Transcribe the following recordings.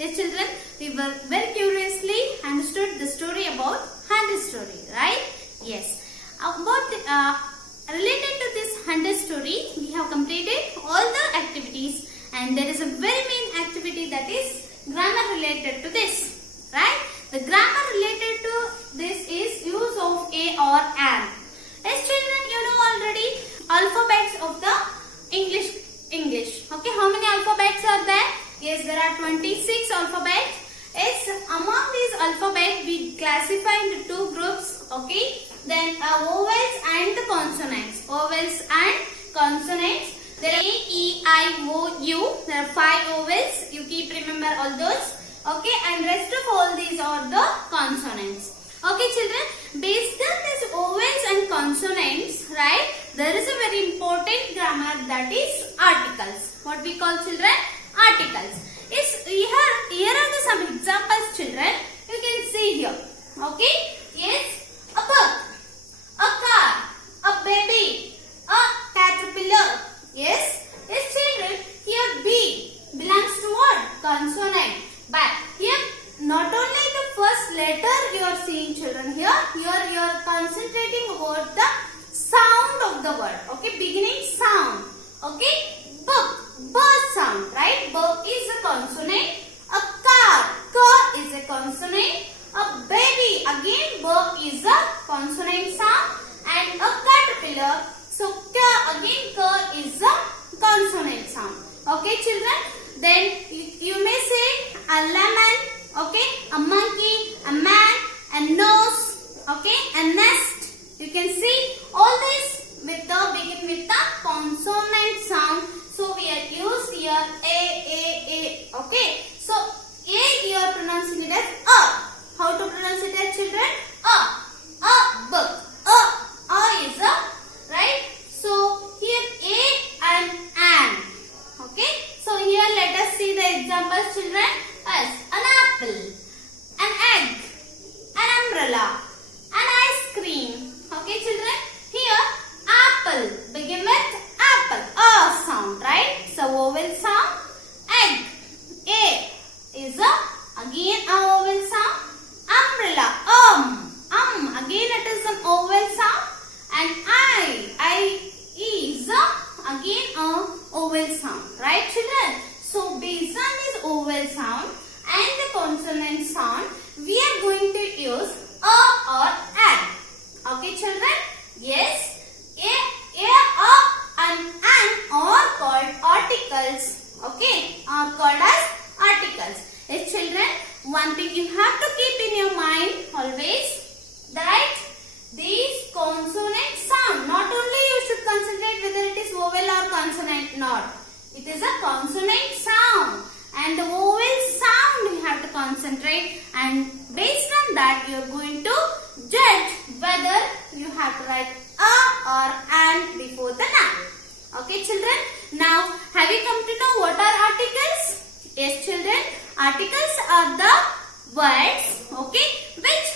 Yes children, we were very curiously understood the story about Handy story, right? Yes. Related to this Handy story, we have completed all the activities, and there is a very main activity that is grammar related to this, right? The grammar related to this is use of a or an. Yes children, you know already alphabets of the English. Okay, how many alphabets are there? Yes, there are 26 alphabets. Yes, among these alphabets we classify into two groups. Okay, then vowels and the consonants. Vowels and consonants. There are A, E, I, O, U. There are 5 vowels. You keep remember all those. Okay, and rest of all these are the consonants. Okay children, based on these vowels and consonants, right, there is a very important grammar, that is articles. What we call children? Articles. Is here are the some examples children. You can see here. Okay. Yes. A book, a car, a baby, a caterpillar. Yes. Yes children. Here B belongs to what? Consonant. But here not only the first letter you are seeing children here. Here you are concentrating about the sound of the word. Okay. Beginning sound. Okay. Book. B sound, right? B is a consonant. A car, K is a consonant. A baby, again B is a consonant sound. And a caterpillar, so K again K is a consonant sound. Okay children? Then you may say a lemon, okay, a monkey, a man, a nose, okay, a nest. You can see all this with the begin with the consonant sound. So we are used here A. Okay. So A you are pronouncing it as A. How to pronounce it as children? A book. A is a, right? So here A and an. Okay. So here let us see the examples children as an apple, an egg, an umbrella, an ice cream. Okay children. Here apple begin with apple, a sound, right? So vowel sound. Egg, a is a again a vowel sound. Umbrella, again it is an vowel sound. And I is a again a vowel sound, right children? So based on this vowel sound and the consonant sound, we are going to use a or an. Okay children? Yes. A and an are called articles. Okay, are called as articles. Yes, children, one thing you have to keep in your mind always, that these consonant sound, not only you should concentrate whether it is vowel or consonant not. It is a consonant sound, and the vowel sound you have to concentrate, and based on that you are going to judge whether you have to write a or an before the noun. Okay children, now have you come to know what are articles? Yes children, articles are the words, okay, which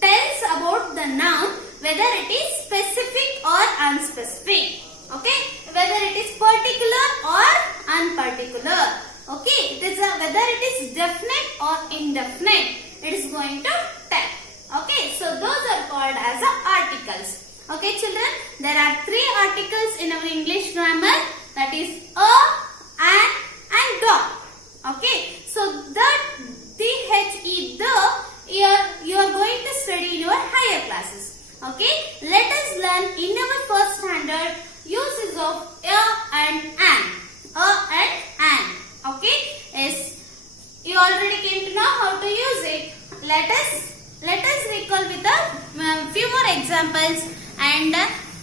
tells about the noun whether it is specific or unspecific, okay, whether it is particular or unparticular, okay, it is whether it is definite or indefinite, it is going to tell, okay, so those are called as articles. Okay children, there are 3 articles in our English grammar, that is a, an and the. Okay, so the, the, you are going to study in your higher classes. Okay, let us learn in our first standard uses of a and an. A and an. Okay, yes, you already came to know how to use it. Let us recall with a few more examples, and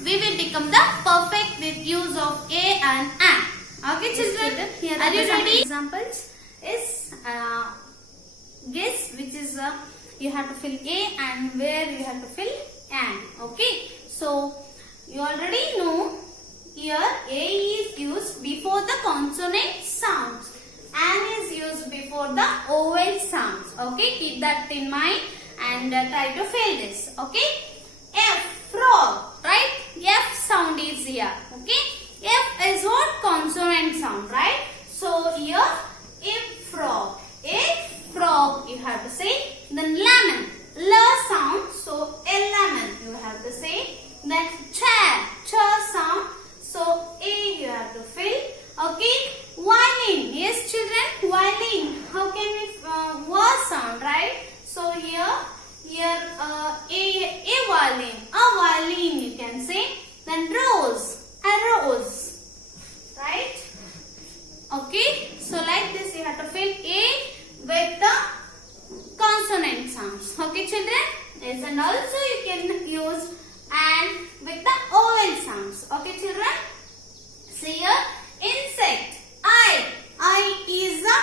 we will become the perfect with use of a and an. Okay children, here are you ready? Examples is guess which is you have to fill a and where you have to fill an. Okay, so you already know here a is used before the consonant sounds, an is used before the vowel sounds. Okay, keep that in mind and try to fill this. Okay, F, frog, right? F sound is here. Okay, F is what? Consonant sound, right? So here, if frog, A been used and with the vowel sounds. Okay, children. So here, insect. I is a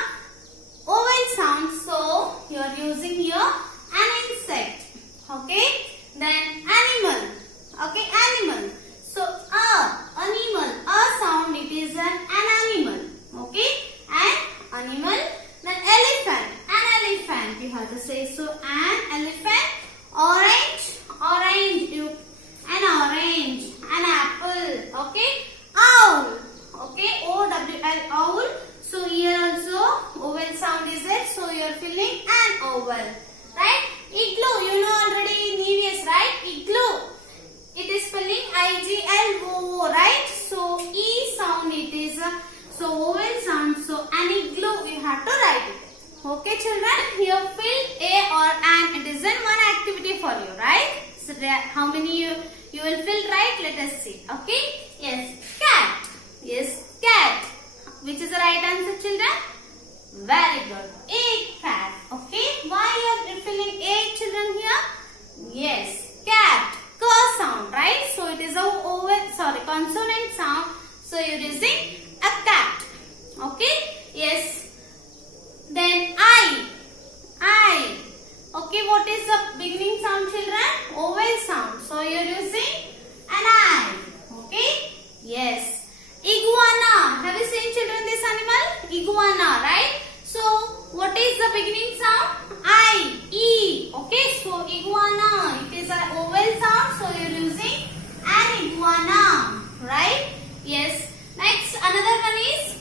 vowel sound, so you are using here an insect. Okay. Then animal. Okay, animal. So animal. A sound, it is an animal. Okay, an animal. Then elephant. An elephant. You have to say so. An elephant. Orange. Orange. An orange. An apple. Okay. Owl. Okay. O-W-L. Owl. So here also vowel sound is there. So you are filling an owl. Right? Igloo. You know already in EVS, right? Igloo. It is spelling I-G-L-O-O, right? So E sound it is. So vowel sound. So an igloo you have to write it. Okay, children. Here fill a or an. It is in one activity for you, right? So how many you will fill right? Let us see. Okay. Yes. Cat. Yes. Cat. Which is the right answer, children? Very good. A cat. Okay. Why you are filling a, children, here? Yes. Cat. K sound, right? So it is a consonant sound. So you're using a cat. Okay. Yes. Then I. Okay. What is the beginning sound, children? Vowel sound. So you're using an I. Okay. Yes. Iguana. Have you seen, children, this animal? Iguana, right? So what is the beginning sound? I. E. Okay. So iguana. It is a vowel sound. So you're using an iguana. Right? Yes. Next, another one is,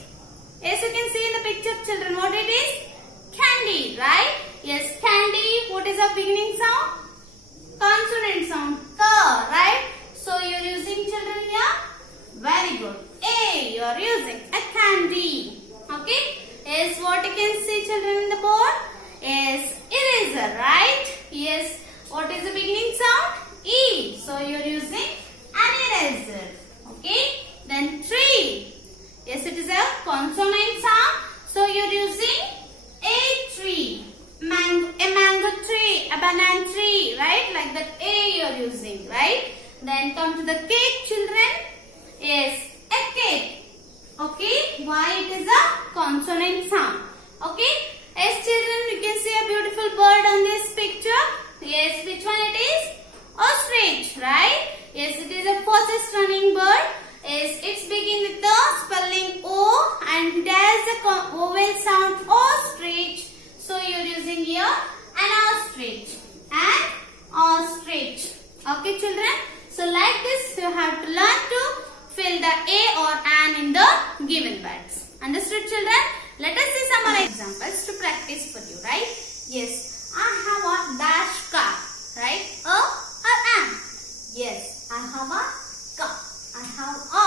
as you can see in the picture, children, what it is? Candy. Right? Yes. Candy. What is the beginning sound? Consonant sound. Ka. Right? So you're using, children, here. Very good. A. You're using a candy. Okay. Yes. What you can see, children, in the board? Yes. Eraser. Right? Yes. What is the beginning sound? E. So you're using an eraser. Okay. Then tree. Yes, it is a consonant sound. So you're using a tree. A mango tree, a banana tree, right? Like that A you're using, right? Then come to the cake, children. Yes, a cake. Okay. Why it is a consonant sound? Okay. Yes, children, you can see a beautiful bird on this picture. Yes, which one it is? Ostrich, right? Yes, it is a fastest running bird. Yes, it's begin with the spelling O and there's a vowel sound ostrich. So you're using here an ostrich. An ostrich. Okay, children. So like this, you have to learn to fill the A or an in the given words. Understood, children? Let us see some more examples to practice for you, right? Yes, I have a dash car, right? A or an? Yes, I have a car. I have a.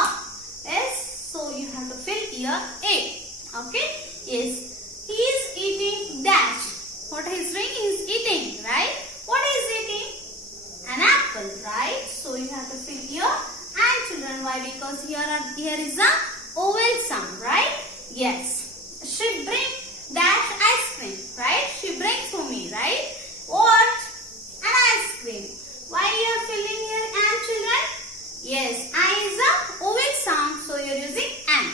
Yes, so you have to fill here A. Okay? Yes, he is eating dash. What he is doing? He is eating, right? What is eating? An apple, right? So you have to fill here and, children. Why? Because here is a vowel sound, right? Yes. She brings dash ice cream, right? She brings for me, right? What? An ice cream. Why you are filling here and, children? Yes, I is a vowel sound, so you are using an.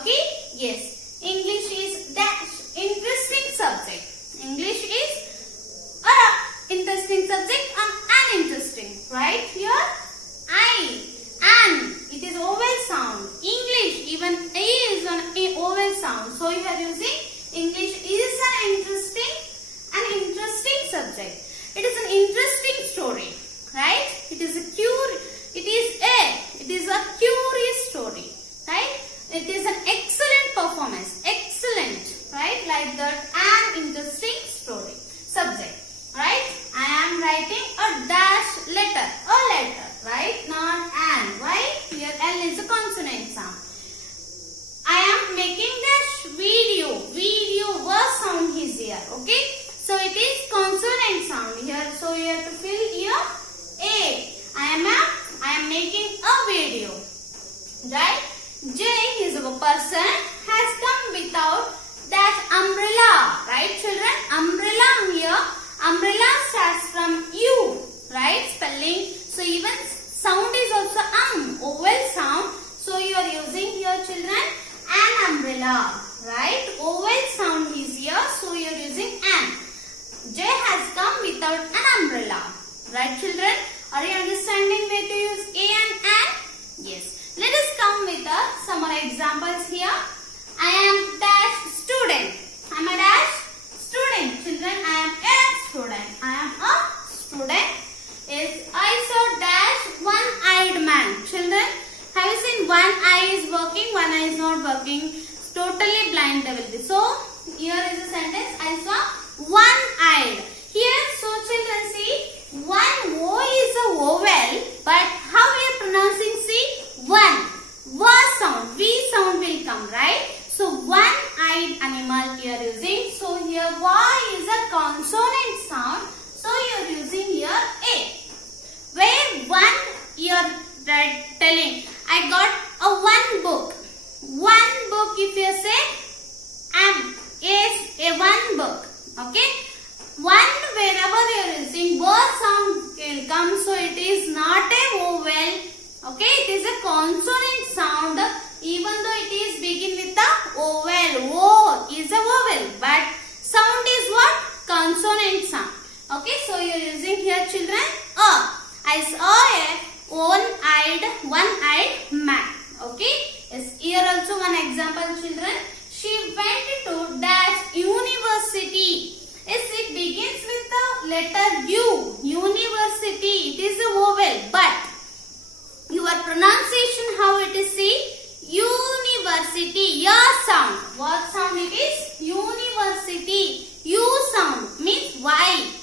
Okay? Yes. English is dash interesting subject. English is interesting subject and uninteresting, right? Here an. It is vowel sound. English, even A is an vowel sound. So you are using English is an interesting subject. It is an interesting story, right? It is a curious story, right? It is an excellent performance. Excellent, right? Like that, an interesting story. Subject, right? I am writing a dash letter. A letter, right? Not an. Why? Here L is a consonant sound. I am making dash video. Video was sound is here. Okay? So it is consonant sound here. So you have to fill here A. I am making a video. Right? J is a person has come without that umbrella. Right, children? Umbrella here. Umbrella starts from U. Right? Spelling using. So even sound is also vowel sound. So you are using here, children, an umbrella, right? Vowel sound is here, so you are using an. J has come without an umbrella, right, children? Are you understanding where to use a and an? Yes. Let us come with some more examples here. I am dash student. I am a dash student. Children, I am a student. I am a student. Yes, I saw dash one-eyed man. Children, have you seen one eye is working, one eye is not working? Totally blind they will be. So, here is a sentence. I saw one-eyed. Here, so children see, one O is a vowel, but how we are pronouncing? See, one. Va sound, V sound will come, right? So, one-eyed animal you are using. So, here Va is a consonant sound. So, you are using here A. Where one you are telling, I got a one book. One book, if you say, is a one book. Okay? One, wherever you are using, word sound will come. So, it is not a vowel. Okay? It is a consonant sound. Even though it is begin with a vowel. O is a vowel. But sound is what? Consonant sound. Okay? So, you are using here, children, a. I saw a one-eyed man. Okay? Yes, here also one example, children. She went to dash university. Yes, it begins with the letter U. University. It is a vowel. But your pronunciation, how it is? See, university. Ya sound. What sound it is? University. U sound means Y.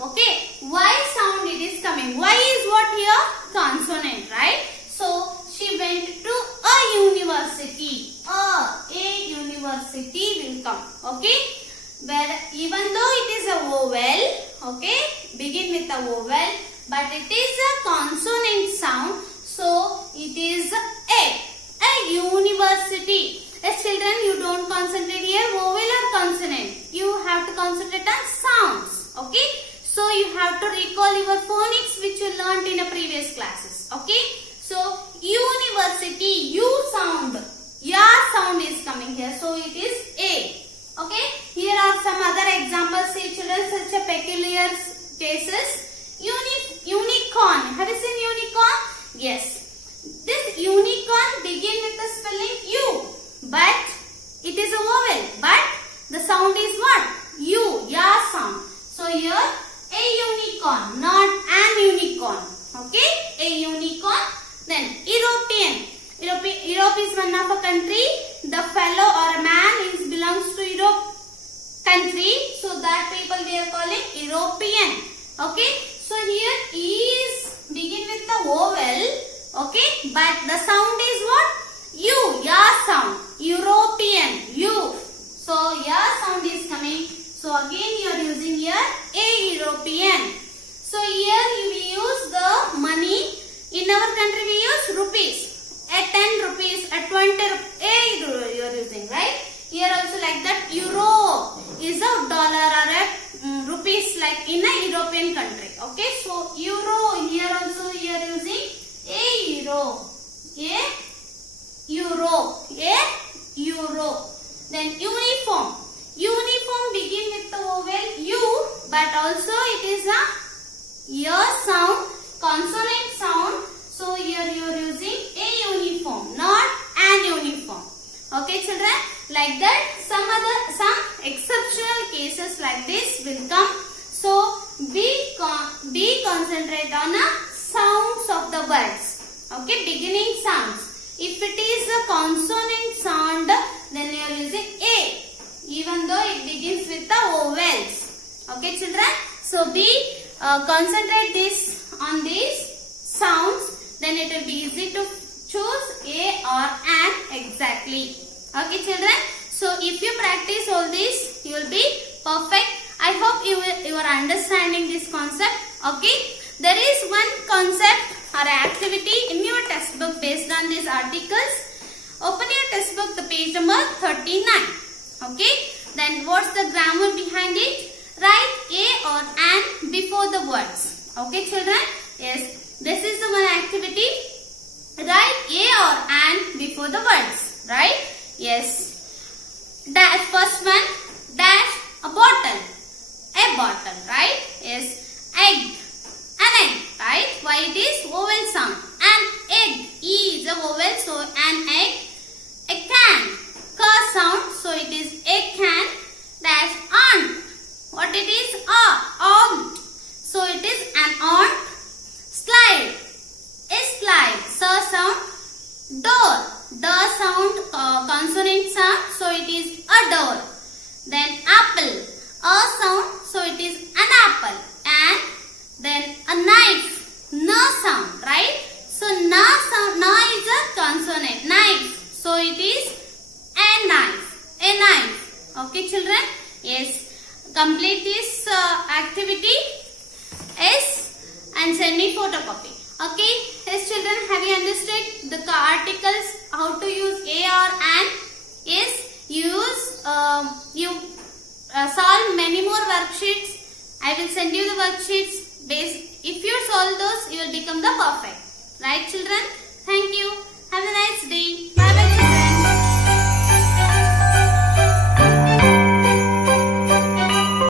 Okay. Y sound it is coming. Y is what here? Consonant, right? So, she went to a university. A university will come. Okay. Where even though it is a vowel, okay, begin with a vowel, but it is a consonant sound. So, it is a university. As children, you don't concentrate here vowel or consonant. You have to concentrate on sounds. Okay. So, you have to recall your phonics which you learnt in a previous classes. Okay. So, university, U sound, Ya sound is coming here. So, it is A. Okay. Here are some other examples. See children, such a peculiar cases. Unicorn. Have you seen unicorn? Yes. This unicorn begin with the spelling U. But it is a vowel. But the sound is what? U. Ya sound. So, here a unicorn, not an unicorn. Okay. A unicorn. Then European. Europe is one of a country. The fellow or a man belongs to Europe country. So that people we are calling European. Okay. So here is begin with the vowel. Okay. But the sound is what? U. Ya sound. European. U. So Ya sound is coming. So again you are using here a European. So here we use the money. In our country we use rupees. A 10 rupees, a 20 rupees, you are using, right? Here also like that, euro is a dollar or a rupees like in a European country. Okay, so euro, here also you are using a euro. A euro. Then uniform. Uniform begin with the vowel U, but also it is a ear sound, consonant sound. So here you are using a uniform, not an uniform. Okay, children. Like that, some exceptional cases like this will come. So be concentrate on the sounds of the words. Okay, beginning sounds. If it is a consonant sound, then you are using a, even though it begins with the vowels. Okay, children. So concentrate this on these sounds. Then it will be easy to choose a or an exactly. Okay, children. So if you practice all this, you will be perfect. I hope you are understanding this concept. Okay. There is one concept or activity in your textbook based on these articles. Open your textbook, the page number 39. Okay. Then what's the grammar behind it? Write a or an before the words. Okay, children. Yes, this is the one activity. Write a or an before the words. Right? Yes. Dash first one. Dash a bottle. A bottle. Right? Yes. Egg. An egg. Right? Why it is vowel sound. An egg. E is a vowel, so an egg. A can. K sound, so it is a can. Dash aunt. What it is? Aunt. So it is an aunt. Slide. A slide. S sound. Door. D sound, consonant sound, so it is a door. Then apple. A sound, so it is an apple. And then a knife. N sound, right? So n sound, n is a consonant. Knife. So it is a knife. A knife. Okay, children? Yes. Complete this activity. Yes. And send me photocopy. Okay. Yes, children. Have you understood the articles? How to use a or an? Yes. Use. You solve many more worksheets. I will send you the worksheets. If you solve those, you will become the perfect. Right, children?